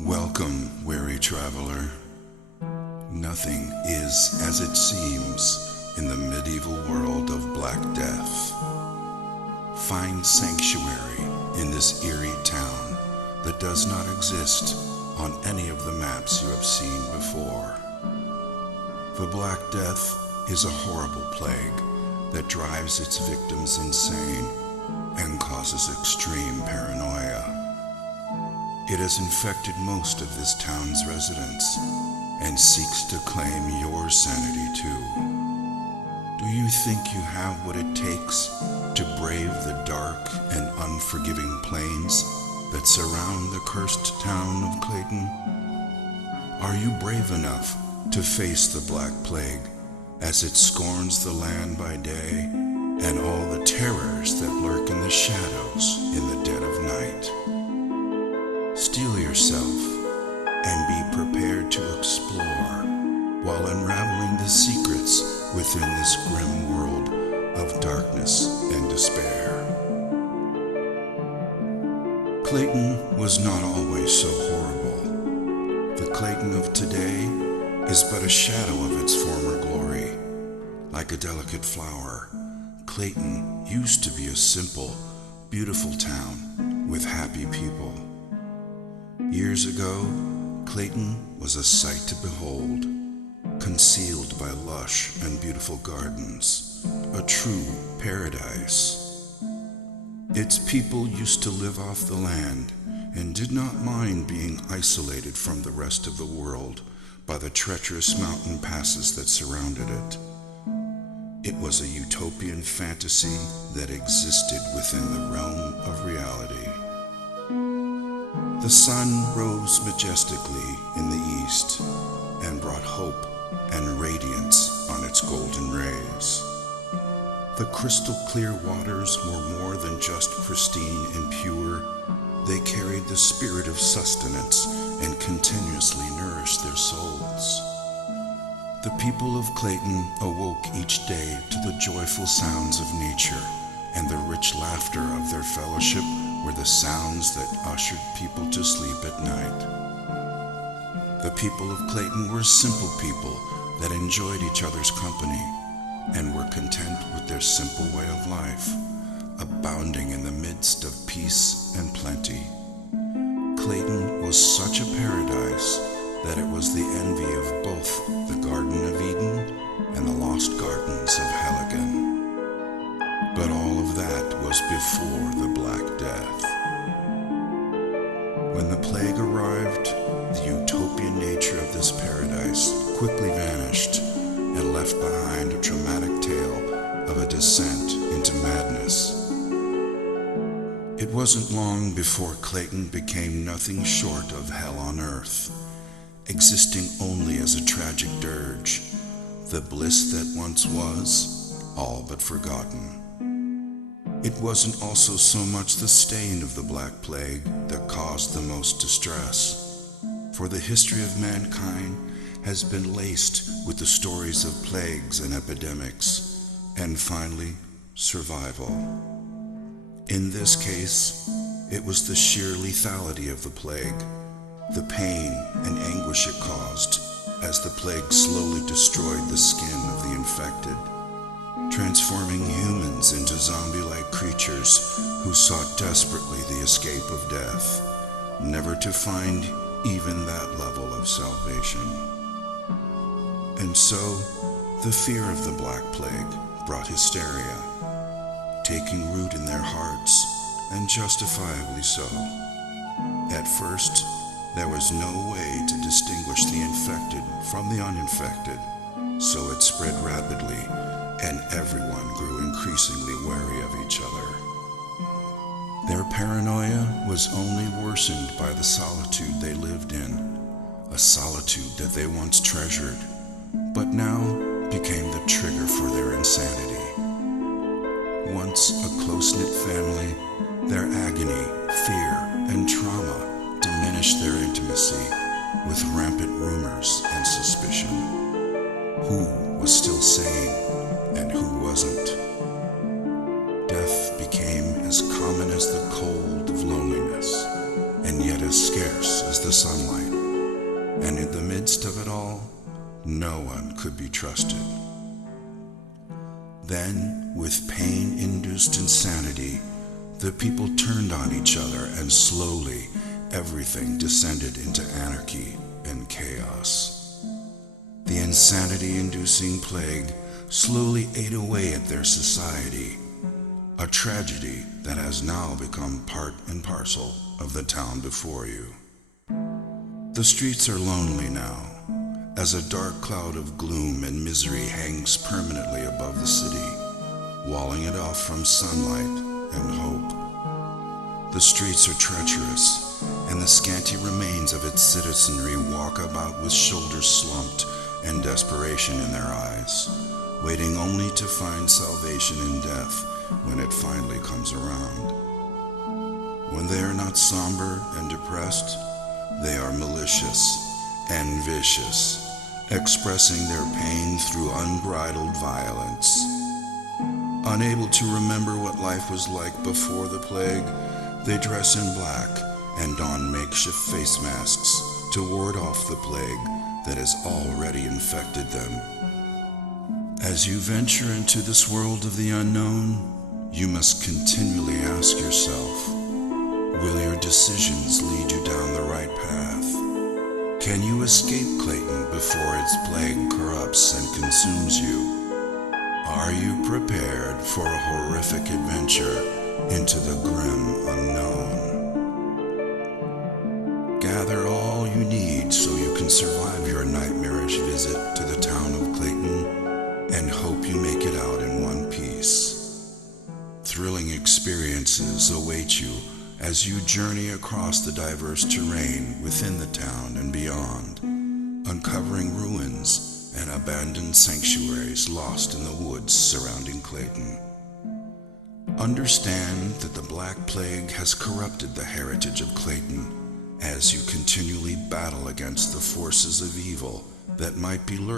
Welcome, weary traveler. Nothing is as it seems in the medieval world of Black Death. Find sanctuary in this eerie town that does not exist on any of the maps you have seen before. The Black Death is a horrible plague that drives its victims insane and causes extreme paranoia. It has infected most of this town's residents and seeks to claim your sanity too. Do you think you have what it takes to brave the dark and unforgiving plains that surround the cursed town of Clayton? Are you brave enough to face the Black Plague as it scorns the land by day and all the terrors that lurk in the shadows in the dead of night? Steel yourself and be prepared to explore while unraveling the secrets within this grim world of darkness and despair. Clayton was not always so horrible. The Clayton of today is but a shadow of its former glory. Like a delicate flower, Clayton used to be a simple, beautiful town with happy people. Years ago, Clayton was a sight to behold, concealed by lush and beautiful gardens, a true paradise. Its people used to live off the land and did not mind being isolated from the rest of the world by the treacherous mountain passes that surrounded it. It was a utopian fantasy that existed within the realm of reality. The sun rose majestically in the east and brought hope and radiance on its golden rays. The crystal clear waters were more than just pristine and pure. They carried the spirit of sustenance and continuously nourished their souls. The people of Clayton awoke each day to the joyful sounds of nature, and the rich laughter of their fellowship were the sounds that ushered people to sleep at night. The people of Clayton were simple people that enjoyed each other's company and were content with their simple way of life, abounding in the midst of peace and plenty. Clayton was such a paradise that it was the envy of both the Garden of Eden and the lost gardens of Helligan. But all of that was before the Black Death. When the plague arrived, the utopian nature of this paradise quickly vanished and left behind a dramatic tale of a descent into madness. It wasn't long before Clayton became nothing short of hell on earth, existing only as a tragic dirge, the bliss that once was, all but forgotten. It wasn't also so much the stain of the Black Plague that caused the most distress, for the history of mankind has been laced with the stories of plagues and epidemics, and finally, survival. In this case, it was the sheer lethality of the plague, the pain and anguish it caused as the plague slowly destroyed the skin of the infected, transforming humans into zombie-like creatures who sought desperately the escape of death, never to find even that level of salvation. And so, the fear of the Black Plague brought hysteria, taking root in their hearts, and justifiably so. At first, there was no way to distinguish the infected from the uninfected, so it spread rapidly, and everyone grew increasingly wary of each other. Their paranoia was only worsened by the solitude they lived in, a solitude that they once treasured, but now became the trigger for their insanity. Once a close-knit family, their agony, fear, and trauma diminished their intimacy with rampant rumors and suspicion. Who was still sane and who wasn't? Death became as common as the cold of loneliness, and yet as scarce as the sunlight. And in the midst of it all, no one could be trusted. Then, with pain-induced insanity, the people turned on each other, and slowly everything descended into anarchy and chaos. The insanity-inducing plague slowly ate away at their society, a tragedy that has now become part and parcel of the town before you. The streets are lonely now, as a dark cloud of gloom and misery hangs permanently above the city, walling it off from sunlight and hope. The streets are treacherous, and the scanty remains of its citizenry walk about with shoulders slumped and desperation in their eyes, waiting only to find salvation in death when it finally comes around. When they are not somber and depressed, they are malicious and vicious, expressing their pain through unbridled violence. Unable to remember what life was like before the plague, they dress in black and don makeshift face masks to ward off the plague that has already infected them. As you venture into this world of the unknown, you must continually ask yourself, will your decisions lead you down the right path? Can you escape Clayton before its plague corrupts and consumes you? Are you prepared for a horrific adventure into the grim unknown? Gather all you need so you can survive your nightmarish visit to the town of Clayton, and hope you make it out in one piece. Thrilling experiences await you as you journey across the diverse terrain within the town and beyond, uncovering ruins and abandoned sanctuaries lost in the woods surrounding Clayton. Understand that the Black Plague has corrupted the heritage of Clayton as you continually battle against the forces of evil that might be lurking